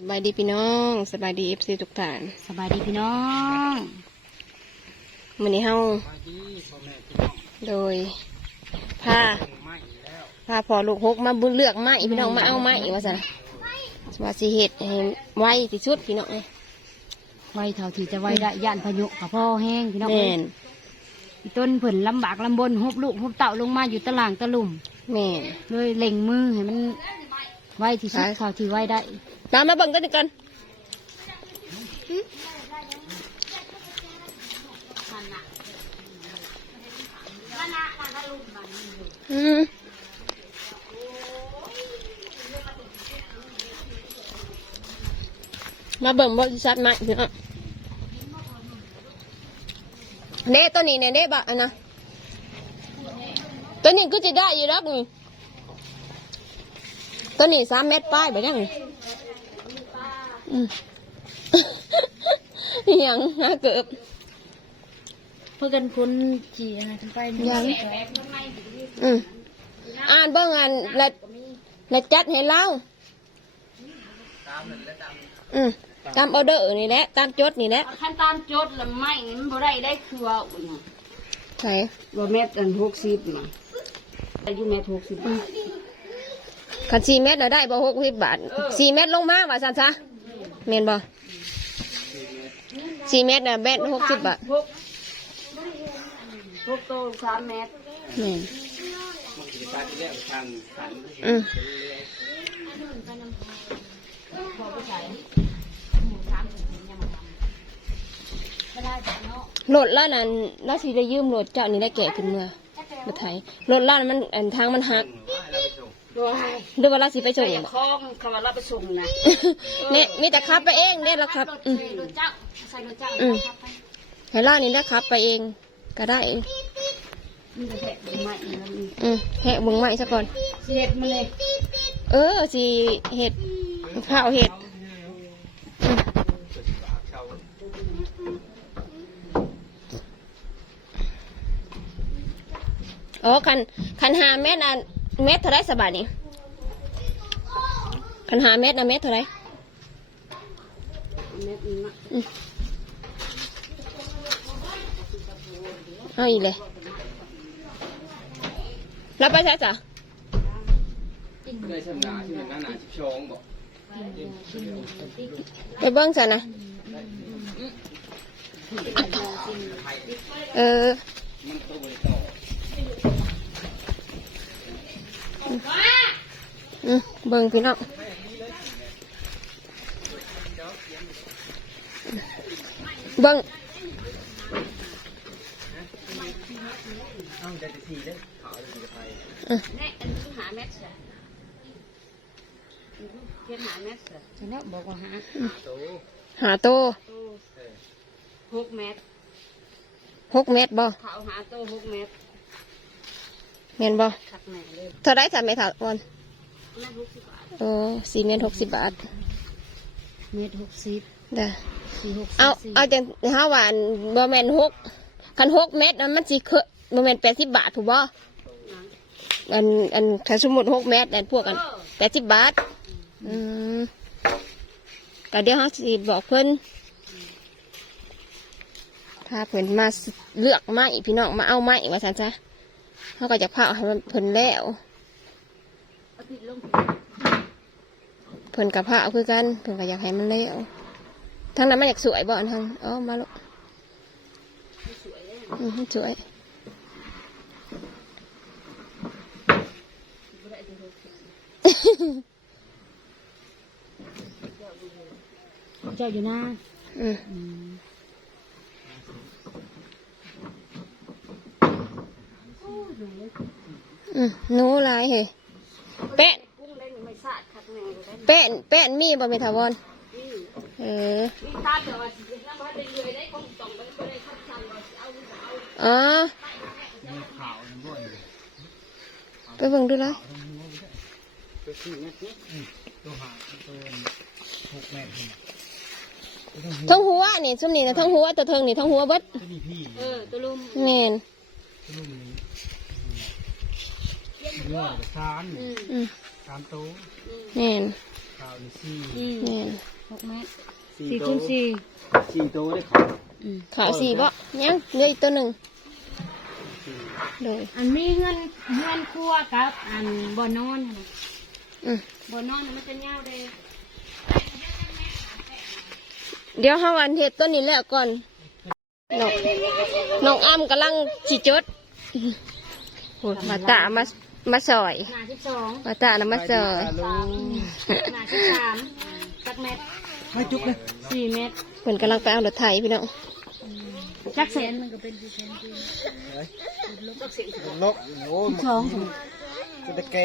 สบายดีพี่น้องสบายดีเอฟซีทุกท่านสบายดีพี่น้องวันนี้เฮาไปดีพ่อแม่พี่น้องโดยพาคงไม่แล้วพาพอลูกหกมาบุเลือกไม้พี่น้องมาเอาไม้ว่าสันว่าสิเฮ็ดให้ไวที่สุดพี่น้องเอ้ยไว้เท่าที่จะไว้ได้ย่านพายุกับพ่อแห้งพี่น้องแม่นอีต้นผลลำบากลำบนฮบลูกฮบเต่าลงมาอยู่ตารางตะลุ่มแม่นเลยเล็งมือให้มัน ไว้ที่สุดไปเท่าที่ไว้ได้ตามมาเบิ่งกันดีกันอืมมาเบิ่งบริษัทใหม่พี่น้องเน่ตัวนี้เนี่ยเน่บะอันนะตัวนี้ก็จะได้อยู่แล้วนี่ ตัวนี้สามเมตรป้ายไปยังนี่อืมอหย่างน่าเกิบเพื่อกันพ้นจีอะไรกันไปยังอืมอ่านเบิ่งอ่านและและจัดให้เราอืมตามออเดอร์นี่แหละตามจดนี่แหละขั้นตามโจทย์ละไม่มันบ่ได้ได้คือว่าอุ่นใช่บ่เม็ดอันหกสิบนะอายุเม็ดหกสิบ คันสี่เมตรน่ะได้บ่หกสิบบาทสี่เมตรลงมาว่าสันซะเมนบ่สี่เมตรน่ะเบ็ดหกสิบบาทหกหกโตสามเมตรแม่นมันจะไปที่แรกทางสันอืมรถล่านั้นล่าสิได้ยืมรถเจ้านี่ได้แก่ขึ้นเมื่อมาไทยรถล่านั้นมันอันทางมันหักเราไปส่ง ด้วยหรือว่าล่าสิไปส่งอย่าบ่คล้องคำว่าเราไปส่งนะเนี่ยมีแต่ขับไปเองเนี่ยละครับอืมใส่รถเจ้าใส่รถเจ้าอืมให้ล่านี่ได้ขับไปเองก็ได้มันจะแทะใหม่มันอืมแหะเบึงใหม่ซะก่อนเสียดมาเลยเออสิเห็ดข้าวเห็ดอืมเช่าอ๋อคันคันหาเม็ดอะ เม็ดเท่าไรสบายนี่คันหาเม็ดนะเม็ดเท่าไรเม็ดมันอืมเอาอีกเลยแล้วไปใช่จ้ะได้ชำนาญที่มันหน้าหนาชิบชองบอกไปเบิ้งซะนะ เออ มันตัวบริต่อ อืม เบิ่งพี่น้องเบิ่งต้องใจจะทีเลยขาวจะทีไทยแน่อันนี้หาเม็ดเสียเทียนหาเม็ดเสียฉันแล้วบอกว่าหาโตหาโตโตหกเม็ดหกเม็ดบ่เขาหาโตหกเม็ด เห็นบ่ขัดแหน่เลยเท่าไรสามเมตรวันเม็ดหกสิบบาทโอ้สี่เมตรหกสิบบาทเม็ดหกสิบเด้อสี่หกเอาสี่เอาจังห้าหวานบ่แม่นหกคันหกเม็ดนะมันสิเคบ่แม่นแปดสิบบาทถูกบ่อันอันถ้าสมมุติหกเม็ดอันพวกกันแปดสิบบาทอืมก็เดี๋ยวเขาสิบอกเพิ่นถ้าเพิ่นมาเลือกไม้พี่น้องมาเอาไม้ว่าซั่นซะ เขาก็จะพาให้มันเพิ่นแล้วเอาผิดลงเพิ่นกับพาเอาคือกันเพิ่นก็อยากให้มันแล้วทั้งนั้นมันอยากสวยบ่อันทั้งอ๋อมาลูกอืมสวยเจ้าอยู่หน้าอืม อืมอืมหนูหลายเฮ้แป้นกุ้งเล่นไม่สาดขัดแหน่เลยได้แป้นแป้นมีบ่เมทาวอนนี่เออมีตาเดี๋ยวว่าสิถ้าว่าได้เลยได้คงต้องไปไปได้ขัดชันว่าสิเอาหรือเอาอ๋อมีขาวนะบ่อยไปเบิ่งดูเลยตัวสี่เมตรนี่ตัวหาตัวหกเมตรทั้งหัวนี่ซุมนี่นะทั้งหัวตัวเทิงนี่ทั้งหัวเบิดตัวนี้พี่เออตัวลุมแม่น ตัวนุ่มนี้เนื้อซานอืมอืมซานโตแม่นข่าวนี่สี่อืมแม่นหกเมตรสี่สี่โตคูณสี่สี่โตได้ข่าวอืมขาวสี่บ่ยังเหลืออีกตัวหนึ่งโดยอันนี้เงินเงินครัวกับ อันบ่อนอนน่ะอืมบ่อนอนน่ะมันจะยาวเด้เดี๋ยวเฮาอันเฮ็ดตัวนี้แล้วก่อนน้องน้องอ้ำกำลังสิจด โอ้ยมาตามามาซอยหน้าสิบสองมาตานะมาซอยสามหน้าสิบสามจักเม็ดไม่จุกเลยสี่เม็ดเพิ่นกำลังไปเอารถไถพี่น้องจักเซนมันก็เป็นสี่เซนจักเซนนกโอ้ยสองถุงจะตะแก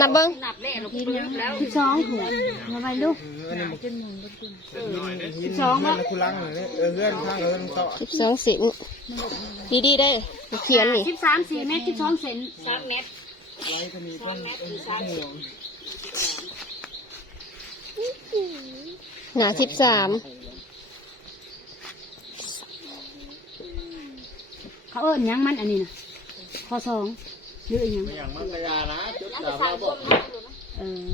นับเบิ่งนับเลขเราปืนแล้วสิบสองถุงมาไปลูกอันนี้มันสิบสองมับ่นคุลังเลยเออเพื่อนข้างเออต่อสิบสองสิบดีๆได้เขียนนี่สิบสามสี่เมตรสิบสองเซนสามเมตรไรก็มีต้นห่วงหนาสิบสามเขาเอิ้นหยังมันอันนี้นะข้อสอง หรืออีหยังอย่างมันกระยานะจุดดาวบอกเออ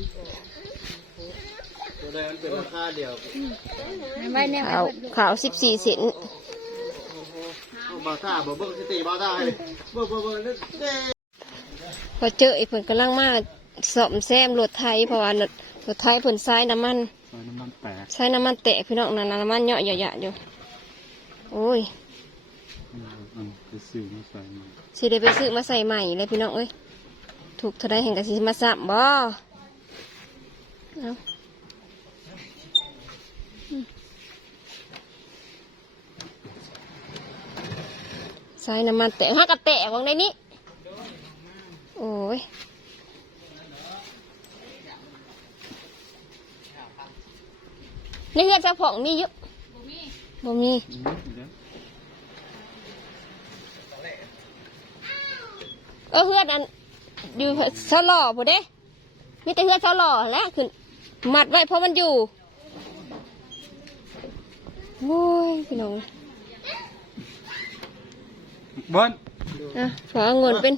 ตัวใดมันเป็นราคาเดียวไม่เนี่ยขาวขาวสิบสี่เซนบาท่าบ่เบิ่งสติบาท่าเลยเบิ่งเบิ่งเบิ่งเด้พอเจอไอ้เพิ่นกำลังมาสอมแซมรถไทยเพราะว่ารถรถไทยเพิ่นใช้น้ำมันน้ำมันแตกใช้น้ำมันแตะพี่น้องนั่นน่ะน้ำมันเหยาะเหยาะๆอยู่โอ้ย ไปซื้อมาใส่มาสิได้ไปซื้อมาใส่ใหม่เลยพี่น้องเอ้ยถูกเท่าไรเห็นกับสิมาสับบ่เอาอืมใส่น้ำมันแตะห้ากระแตะวางในนี้ โอ้ยนี่เฮือนเจ้าของมีเยอะบ่มีเออเฮือนอันอยู่เสาหล่อผู้เด้มีแต่เฮือนเสาหล่อแหล้วขึ้นมัดไว้เพราะมันอยู่โอ้ยพี่น้องเบิ้ลอะขอเอาเงินเป็น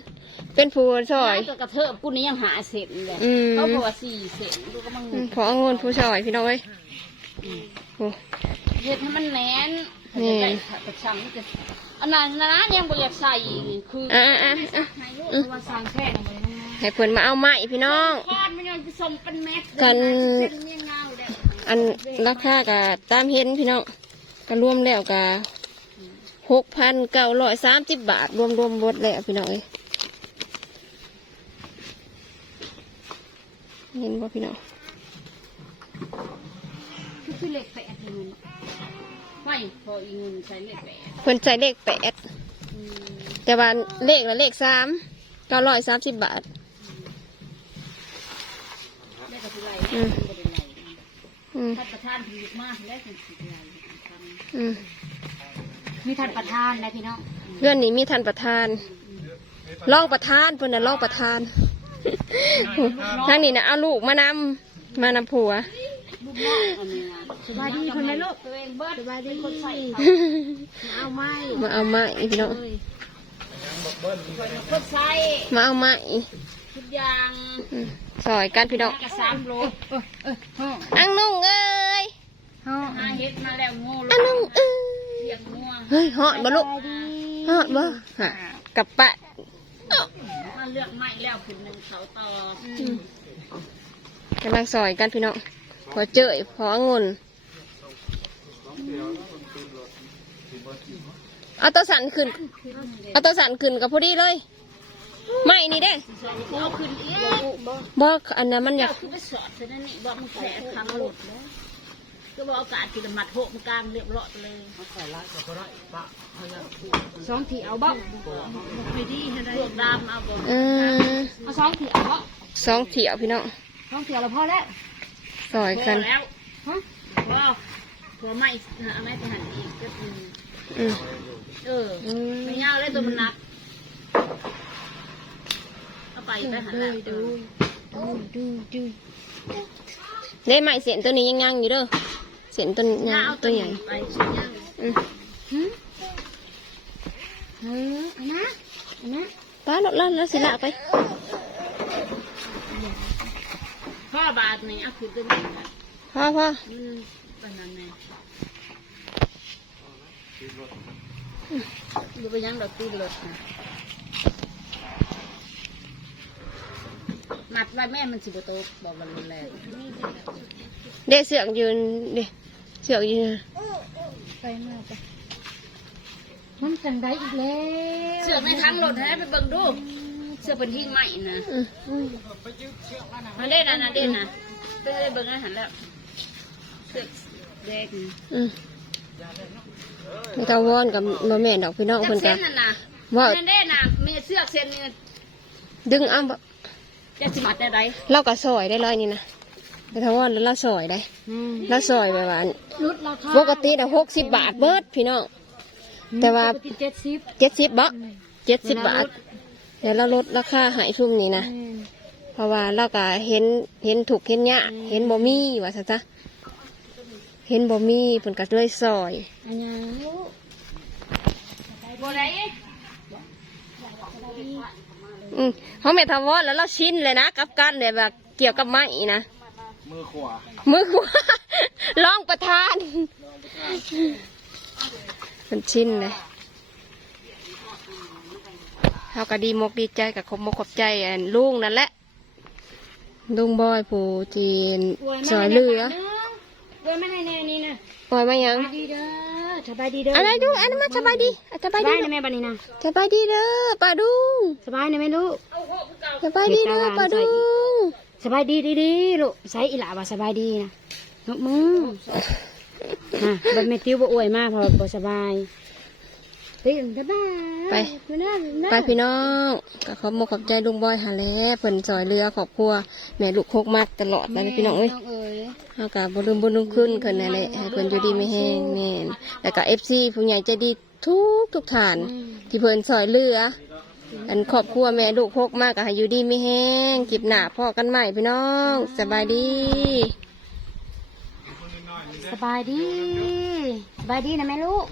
เป็นผู้ซอยตัวกระเทิบกูนี่ยังหาเศษเลยอืมเขาบอกว่าสี่เศษดูก็มังอืมขอเอาเงินผู้ซอยพี่น้องเอ้ยโอ้เห็ดให้มันแน่นนี่จะได้กระชังจะ อันนั้นนะยังบ่อยากใส่คืออะอะอะอะให้ลูกเพราะว่าสร้างแค่นั้นเลยให้เพิ่นมาเอาไม้พี่น้องคอนมันยังจะส่งเป็นเม็ดกันเส้นเงี้ยเงาเลยอันราคากับตามเห็นพี่น้องก็รวมแล้วกับหกพันเก้าร้อยสามสิบบาท รวมรวมๆหมดแล้วพี่น้องเอ้ยเห็นบ่พี่น้องคือคือเหล็กแปดเงิน ไม่พออีเงินใช้เหล็กแปดเพิ่นใส่เลขแปดอืมแต่ว่าเลขละเลขสามเก้าร้อยสามสิบบาทไม่กระไรอืมไม่กระไรอืมท่านประธานถึงยุกมากแล้วถึงสิบไรอืมมีท่านประธานนะพี่น้องเรื่องนี้มีท่านประธานรองประธานเพิ่นน่ะรองประธาน ทางนี้นะเอาลูกมานำมานำผัว ลูกน้องอันนี้นะสบายดีคนไหมลูกตัวเองเบิดสบายดีคนใส่เขาเอาไม้มาเอาไม้พี่น้องคนใส่มาเอาไม้ทุกอย่างอืมซอยกันพี่น้องกระสามโลอังนุ่งเอ้ยหาเฮ็ดมาแล้วโง่อังนุ่งเอ้ยเรียกงัวเฮ้ยเหอดบ่ลูกเหอดบ่ฮะกับปะมาเลือกไม้แล้วขึ้นหนึ่งเขาต่อกำลังซอยกันพี่น้อง พอเจอพอองุ่นเอาตัวสันขึ้น เอาตัวสันขึ้นกับพอดีเลย ไม่นี่เด้เอาขึ้นอีกบ่อันนั้นมันอยากคือไปสอดเท่านั้นนี่บอกมันแผลครั้งหลุดแล้วก็บอกอากาศที่ละหมัดโหมกลางเรียบร้อยเลยสองถีเอาบ้างไม่ดีพวกดำเอาบ่อืมเอาสองถีเอาบ้างสองเถี่ยวพี่น้องสองถีเอาพอแล้ว ซอยกันแล้วฮะว้าวหัวไม้เอาไม้ไปหั่นอีกก็คืออืมเอออืมไม่ยาวเลยตัวมันหนักเอาไปไปหันแล้วดูได้ไหมเสียนตัวนี้ยังยังอยู่เด้อเสียนตัวนี้เอาตัวใหญ่ไปชิ้นย่างอืมเอออันนะอันนะป้าลดละแล้วสิละไป พ่ อบาทนี่เอาขึ้นตัวนี้พ่อพ่ออืมปานนั้นแน่บ่ไปยังดอกตีนรถนะมัดไว้แม่มันสิบ่โตบ่บ่รุนแรงเด็เสือกยืนเด็เสือกยืนไปมาไปมันจังได้อีกแล้วเสือกในทั้งรถให้ไปเบิ่งดู เสือกเป็นหิ้งใหม่นะอืมอืมมาเด่นนะนะเด่นนะไปเลยเบิ่งอาหารแล้วเสือกแดงอืมไม่ต้องวอนกับมาแม่นดอกพี่น้องจักเพิ่นกัเส้นนั่นนะว่านั่นเด่นนะมีเสือกเส้นนี่ดึงอ้ำจะสิมัดได้ไรเราก็ซอยได้ร้อยนี่นะไม่ต้องวอนแล้วเราซอยได้เราซอยแบบว่าลดราคาปกตินะหกสิบบาทเบิดพี่น้องแต่ว่าปกติเจ็ดสิบเจ็ดสิบบาทเจ็ดสิบบาทเดี๋ยวเราลดราคาใหายชุ่มนี้นะ เพราะว่าเราก็เห็นเห็นถูกเห็นยะเห็นบ่มีว่าซะจ้ะเห็นบ่มีเพิ่นก็เลยซอยอันยังลูกบัวไรอืมเขาแม่ทำวอดแล้วเราชินเลยนะกับการเนี่ยแบบเกี่ยวกับไม้นะมือขวามือขวาลองประทานมันชินเลย เขาก็ดีมกดีใจกับขบมกขอบใจอันลุงนั่นแหละลุงบอยผู้จีนสอยเรือเวยไม่ได้แน่นี่นะปล่อยมายังสบายดีเด้อสบายดีเด้ออะไรดูอันนั้นมาสบายดีอะสบายสดีบายนะแม่บันนี้นะสบายดีเด้อป้าดุงสบายนะแม่ลูกสบายดีเด้อป้าดุงสบายดีดีๆลูกใส่อีหล่าว่าสบายดีนะนกมือฮะบันเมติวบ่อวยมากเพอบ่สบาย ไปบ๊ายบายไปดูนะดูนะไปพี่น้องก็ขอบมกขอบใจลุงบอยหาแหล้วเพิ่นซอยเรือขอบครัวแม่ลูกโคกมากตลอดเลยพี่น้องเอ้ยน้องเอ๋ยเฮาก็บ่ลืมบุญลืมคุณเพิ่นนั่นแหละให้เพิ่นอยู่ดีไม่แห้งแม่นแล้วก็ FC ผู้ใหญ่ใจดีทุกทุกฐาน ที่เพิ่นซอยเรืออันครอบครัวแม่ลูกโคกมากก็ให้อยู่ดีไม่แห้งจิบหน้าพ่อกันใหม่พี่น้องสบายดีสบายดีสบายดีนะแม่ลูก